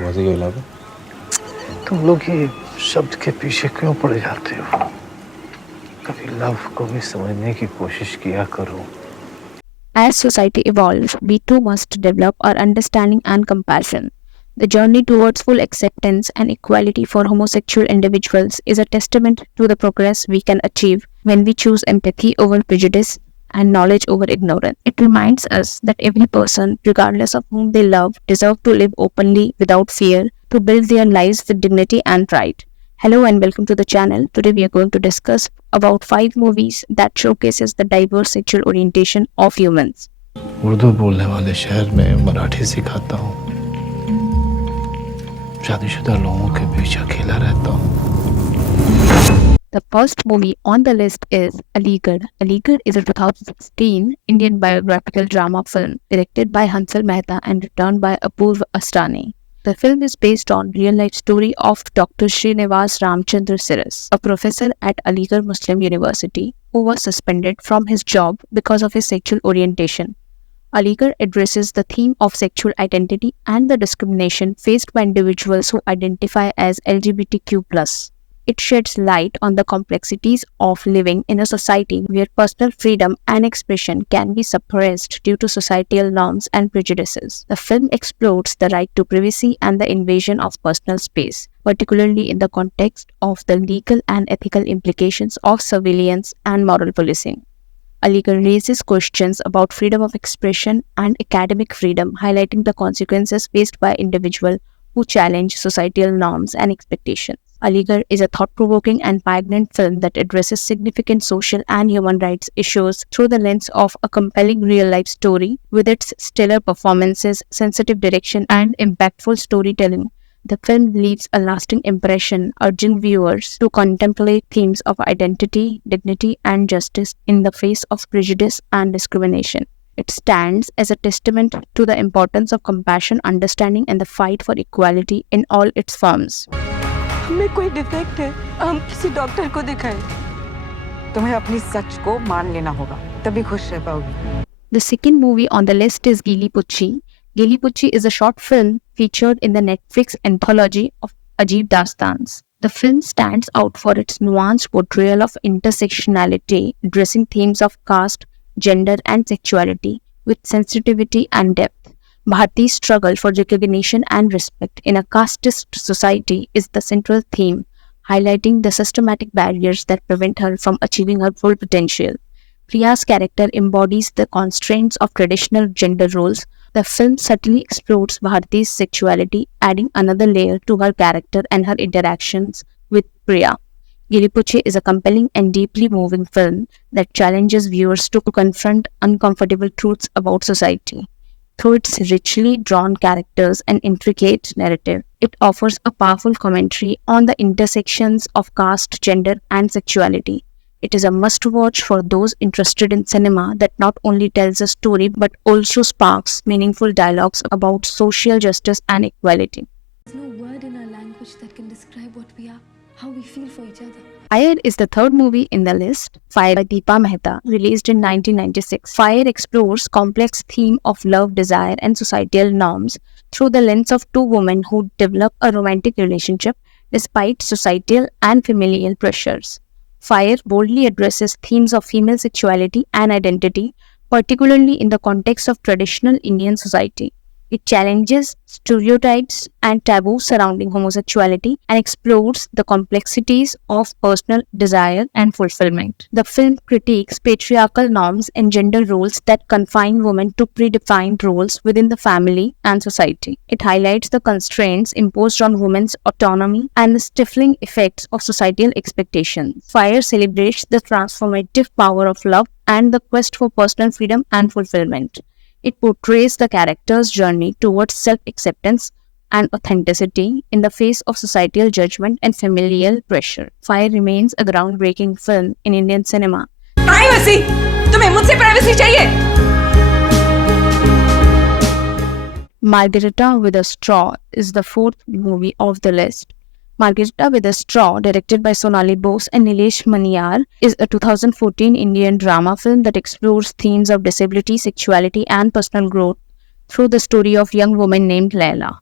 Was it your lover? तुम लोग ये शब्द के पीछे क्यों पड़े जाते हो? कभी लव को भी समझने की कोशिश किया करो। As society evolves, we too must develop our understanding and compassion. The journey towards full acceptance and equality for homosexual individuals is a testament to the progress we can achieve when we choose empathy over prejudice and knowledge over ignorance. It reminds us that every person, regardless of whom they love, deserves to live openly without fear, to build their lives with dignity and pride. Hello and welcome to the channel. Today we are going to discuss about 5 movies that showcases the diverse sexual orientation of humans. Urdu बोलने वाले शहर में मराठी सिखाता हूँ। शादीशुदा लोगों के बीच अकेला रहता हूँ। The first movie on the list is Aligarh. Aligarh is a 2016 Indian biographical drama film directed by Hansal Mehta and written by Apurva Astani. The film is based on real-life story of Dr. Srinivas Ramchandra Siras, a professor at Aligarh Muslim University who was suspended from his job because of his sexual orientation. Aligarh addresses the theme of sexual identity and the discrimination faced by individuals who identify as LGBTQ+. It sheds light on the complexities of living in a society where personal freedom and expression can be suppressed due to societal norms and prejudices. The film explores the right to privacy and the invasion of personal space, particularly in the context of the legal and ethical implications of surveillance and moral policing. Aligarh raises questions about freedom of expression and academic freedom, highlighting the consequences faced by individuals who challenge societal norms and expectations. Aligarh is a thought-provoking and poignant film that addresses significant social and human rights issues through the lens of a compelling real-life story. With its stellar performances, sensitive direction, and impactful storytelling, the film leaves a lasting impression, urging viewers to contemplate themes of identity, dignity, and justice in the face of prejudice and discrimination. It stands as a testament to the importance of compassion, understanding, and the fight for equality in all its forms. में कोई defect है, हम किसी doctor को दिखाएं। तुम्हें अपनी सच को मान लेना होगा, तभी खुश रह पाओगी। The second movie on the list is Gili Pucci. Gili Pucci is a short film featured in the Netflix anthology of Ajeeb Dastans. The film stands out for its nuanced portrayal of intersectionality, addressing themes of caste, gender, and sexuality with sensitivity and depth. Bharti's struggle for recognition and respect in a casteist society is the central theme, highlighting the systematic barriers that prevent her from achieving her full potential. Priya's character embodies the constraints of traditional gender roles. The film subtly explores Bharti's sexuality, adding another layer to her character and her interactions with Priya. Gili Pucci is a compelling and deeply moving film that challenges viewers to confront uncomfortable truths about society. Through its richly drawn characters and intricate narrative, it offers a powerful commentary on the intersections of caste, gender, and sexuality. It is a must-watch for those interested in cinema that not only tells a story but also sparks meaningful dialogues about social justice and equality. There's no word in our language that can describe what we are, how we feel for each other. Fire is the third movie in the list. Fire by Deepa Mehta, released in 1996. Fire explores complex theme of love, desire, and societal norms through the lens of two women who develop a romantic relationship despite societal and familial pressures. Fire boldly addresses themes of female sexuality and identity, particularly in the context of traditional Indian society. It challenges stereotypes and taboos surrounding homosexuality and explores the complexities of personal desire and fulfillment. The film critiques patriarchal norms and gender roles that confine women to predefined roles within the family and society. It highlights the constraints imposed on women's autonomy and the stifling effects of societal expectations. Fire celebrates the transformative power of love and the quest for personal freedom and fulfillment. It portrays the character's journey towards self-acceptance and authenticity in the face of societal judgment and familial pressure. Fire remains a groundbreaking film in Indian cinema. Privacy, तुम्हें मुझसे privacy चाहिए? Margarita with a Straw is the fourth movie of the list. Margarita with a Straw, directed by Sonali Bose and Nilesh Maniyar, is a 2014 Indian drama film that explores themes of disability, sexuality, and personal growth through the story of a young woman named Laila.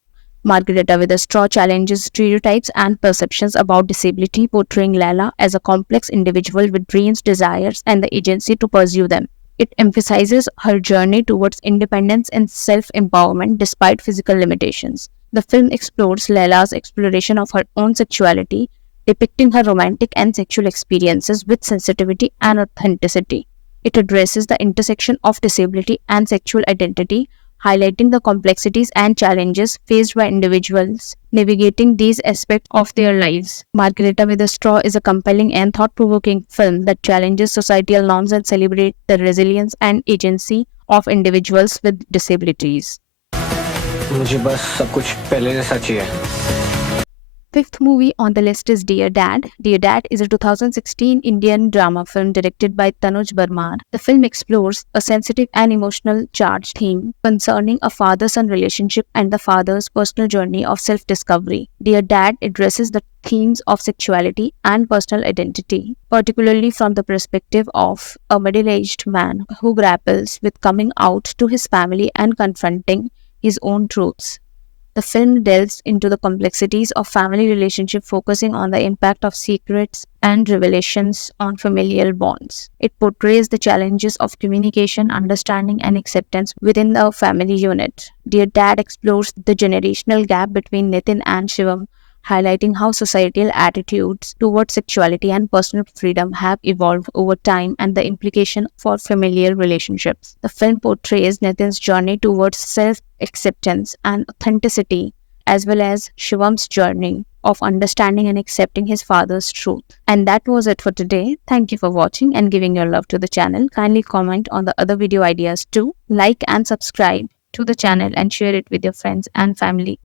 Margareta with a Straw challenges stereotypes and perceptions about disability, portraying Layla as a complex individual with dreams, desires, and the agency to pursue them. It emphasizes her journey towards independence and self-empowerment despite physical limitations. The film explores Layla's exploration of her own sexuality, depicting her romantic and sexual experiences with sensitivity and authenticity. It addresses the intersection of disability and sexual identity, highlighting the complexities and challenges faced by individuals navigating these aspects of their lives. Margareta with a Straw is a compelling and thought-provoking film that challenges societal norms and celebrates the resilience and agency of individuals with disabilities. मुझे बस सब कुछ पहले जैसा चाहिए। Fifth movie on the list is Dear Dad. Dear Dad is a 2016 Indian drama film directed by Tanuj Barmar. The film explores a sensitive and emotional charged theme concerning a father-son relationship and the father's personal journey of self-discovery. Dear Dad addresses the themes of sexuality and personal identity, particularly from the perspective of a middle-aged man who grapples with coming out to his family and confronting his own truths. The film delves into the complexities of family relationship, focusing on the impact of secrets and revelations on familial bonds. It portrays the challenges of communication, understanding, and acceptance within the family unit. Dear Dad explores the generational gap between Nitin and Shivam, highlighting how societal attitudes towards sexuality and personal freedom have evolved over time and the implication for familial relationships. The film portrays Nitin's journey towards self-acceptance and authenticity, as well as Shivam's journey of understanding and accepting his father's truth. And that was it for today. Thank you for watching and giving your love to the channel. Kindly comment on the other video ideas too. Like and subscribe to the channel and share it with your friends and family.